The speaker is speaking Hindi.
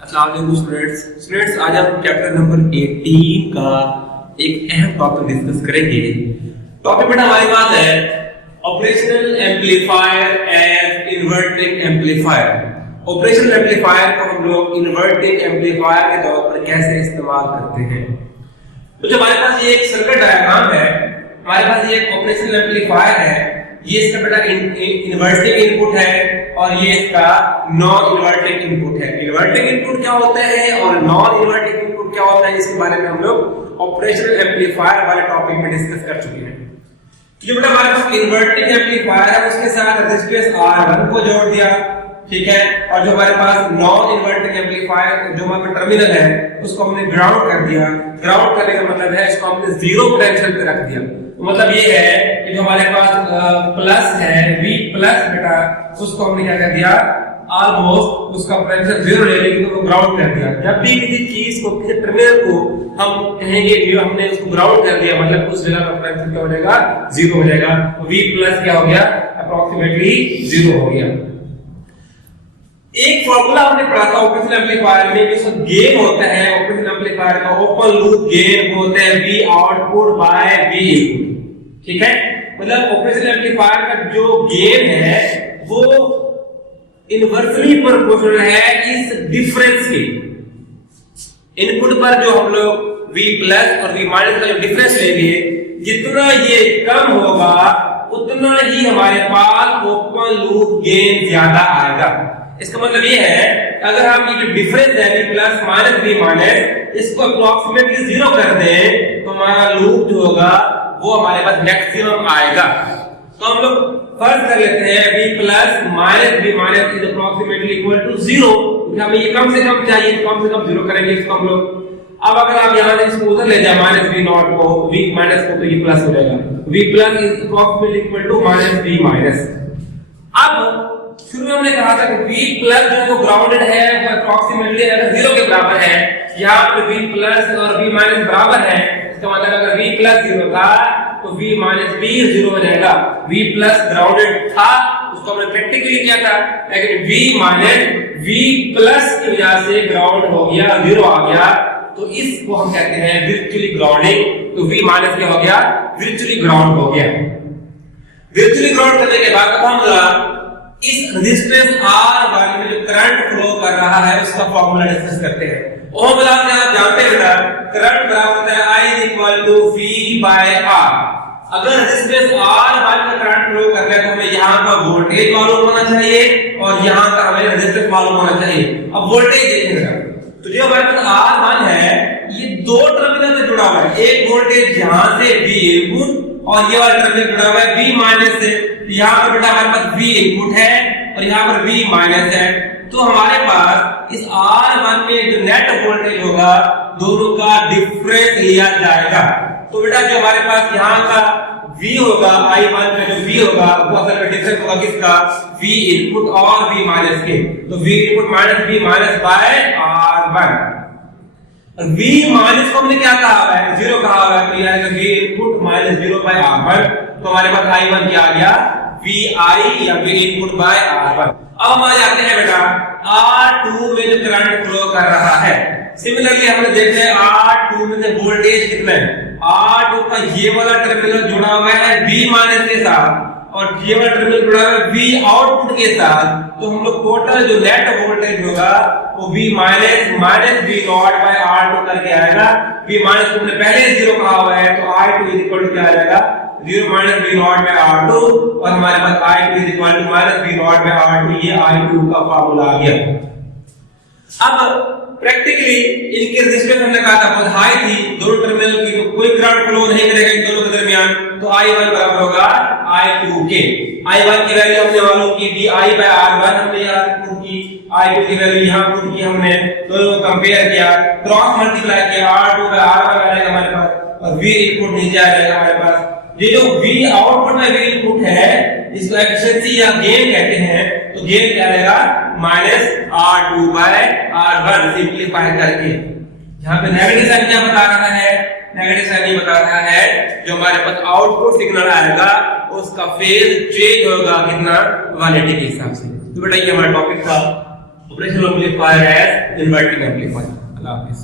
अस्सलाम वालेकुम स्टूडेंट्स, आज हम चैप्टर नंबर 18 का एक अहम टॉपिक डिस्कस करेंगे। टॉपिक बेटा हमारे पास है operational amplifier as inverting amplifier. Operational amplifier को हम लोग इन्वर्टिंग एम्पलीफायर के तौर पर कैसे इस्तेमाल करते हैं। तो जो हमारे पास ये एक सर्किट डायग्राम है, हमारे पास ये एक ऑपरेशनल एम्पलीफायर है, ये इसका बेटा इन्वर्टिंग इनपुट है और ये इसका नॉन इन्वर्टिंग इनपुट है। इन्वर्टिंग इनपुट क्या होता है और नॉन इन्वर्टिंग इनपुट क्या होता है, इसके बारे में हम लोग ऑपरेशनल एम्पलीफायर वाले टॉपिक में डिस्कस कर चुके हैं। तो जो बेटा हमारे पास इन्वर्टिंग एम्पलीफायर है उसके साथ रेजिस्टेंस R1 को जोड़ दिया, ठीक है, और जो हमारे पास नॉन इन्वर्टिंग एम्पलीफायर जो हमारा टर्मिनल है उसको हमने ग्राउंड कर दिया। ग्राउंड करने का मतलब है इसको हमने जीरो पोटेंशियल पे रख दिया। तो मतलब ये है कि जो हमारे पास प्लस है V प्लस बेटा उसको हमने क्या कर दिया, ऑलमोस्ट उसका पोटेंशियल जीरो ले लेके तो ग्राउंड कर दिया। जब भी किसी चीज को किसी टर्मिनल को हम कहेंगे कि हमने उसको ग्राउंड कर दिया मतलब उस जगह पर पोटेंशियल क्या हो जाएगा, जीरो हो जाएगा। तो V प्लस क्या हो गया, अप्रोक्सीमेटली जीरो हो गया। एक फॉर्मूला हमने पढ़ा था ऑपरेशनल एम्पलीफायर में कि उसका गेन होता है, ऑपरेशनल एम्पलीफायर का ओपन लूप गेन होता है V output by V input, ठीक है। मतलब ऑपरेशनल एम्पलीफायर का जो गेन है वो इनवर्सली प्रोपोर्शनल है इस डिफरेंस के। इनपुट पर जो हम लोग V प्लस और V माइनस का जो डिफरेंस लेंगे, जितना ये कम होगा उतना ही हमारे पास ओपन लूप गेन ज्यादा आएगा। इसका मतलब ये है अगर हम ये जो डिफरेंस है V plus minus V minus इसको अप्रोक्सीमेटली जीरो कर दें तो हमारा लूप जो होगा वो हमारे पास मैक्सिमम आएगा। तो हम लोग फर्ज कर लेते हैं V plus minus V minus is approximately equal to zero, क्योंकि हमें ये कम से कम चाहिए, कम से कम जीरो करेंगे इसको हम लोग। अब अगर आप यहां से इसको उधर ले जाए माइनस V नॉट को V माइनस को, तो ये प्लस हो जाएगा। V plus is approximately equal to minus V minus. अब शुरू में हमने कहा था कि V प्लस जो ग्राउंडेड है वो अप्रोक्सीमेटली अगर जीरो के बराबर है, यहाँ पर V प्लस और V माइनस बराबर है, इसका मतलब अगर V प्लस जीरो था तो V माइनस भी जीरो हो जाएगा। V प्लस ग्राउंडेड था उसको हमने प्रैक्टिकली किया था, लेकिन V माइनस V प्लस की वजह से ग्राउंड हो गया, जीरो आ गया, तो इसको हम कहते हैं वर्चुअली ग्राउंडिंग। तो V माइनस क्या हो गया, वर्चुअली ग्राउंड हो गया। वर्चुअली ग्राउंड करने के बाद अब हम इस रेजिस्टेंस R1 में जो करंट फ्लो कर रहा है उसका फॉर्मूला डिस्कस करते हैं। ओम लॉ से आप जानते हैं बेटा करंट बराबर होता है I equal to V by R। अगर रेजिस्टेंस R1 का करंट फ्लो कर रहा है तो हमें यहाँ का वोल्टेज मालूम होना चाहिए और यहाँ का हमें रेजिस्टेंस मालूम होना चाहिए। अब वोल्टेज देखिएगा तो जो हमारे पास R1 है ये दो टर्मिनल से जुड़ा हुआ है, एक वोल्टेज यहाँ से V इनपुट और ये वाला टर्मिनल जुड़ा हुआ है V माइनस से। यहाँ पर बेटा हमारे पास V इनपुट है और यहाँ पर V माइनस है, तो हमारे पास इस R1 में जो नेट वोल्टेज होगा दोनों का डिफरेंस लिया जाएगा। तो बेटा जो हमारे पास यहाँ का V होगा, I1 का जो V होगा वो असल में डिफरेंस होगा किसका, V इनपुट और V माइनस के। तो V input minus V minus by R1। V minus को हमने क्या कहा है, जीरो कहा हुआ है, तो यह है V input minus zero by R1। तो हमारे पास I1 क्या आ गया, VI या V इनपुट बाय R1। अब हम आ जाते हैं बेटा R2 में जो करंट फ्लो कर रहा है। सिमिलरली हमने देखते हैं R2 में से वोल्टेज कितना है, R2 का ये वाला टर्मिनल जुड़ा हुआ है V माइनस के साथ और ये वाला टर्मिनल जुड़ा हुआ है V आउटपुट के साथ। तो हम लोग टोटल जो नेट वोल्टेज होगा वो V minus minus V naught by R2 करके आएगा। V माइनस को हमने पहले जीरो कहा हुआ है तो I2 इज इक्वल टू क्या आ जाएगा, 0 minus V naught by R2 और हमारे पास I2 is equal to minus V naught by R2, ये I2 का फार्मूला आ गया। अब प्रैक्टिकली इनकी रेजिस्टेंस हमने कहा था बहुत हाई थी, दोनों टर्मिनल की तो कोई करंट फ्लो नहीं करेगा इन दोनों के दरमियान, तो I1 बराबर होगा I2 के। I1 की वैल्यू हमने मालूम की VI बाय R1 हमने यहाँ पुट की, I2 की वैल्यू यहाँ पुट की हमने, दोनों को कंपेयर किया, क्रॉस मल्टीप्लाई किया, R2 बाय R1 आ जाएगा हमारे पास और V इनपुट नीचे आ जाएगा हमारे पास। ये जो V आउटपुट में V इनपुट है इसको एफिशिएंसी या गेन कहते हैं, तो गेन क्या आएगा minus R2 bye R1 simplify करके। यहाँ पे नेगेटिव साइन क्या बता रहा है, नेगेटिव साइन ये बता रहा है जो हमारे पास आउटपुट सिग्नल आएगा उसका फेज चेंज होगा कितना, 180 के हिसाब से। तो बेटा ये हमारा टॉपिक था operational amplifier as inverting amplifier. अल्लाह हाफिज।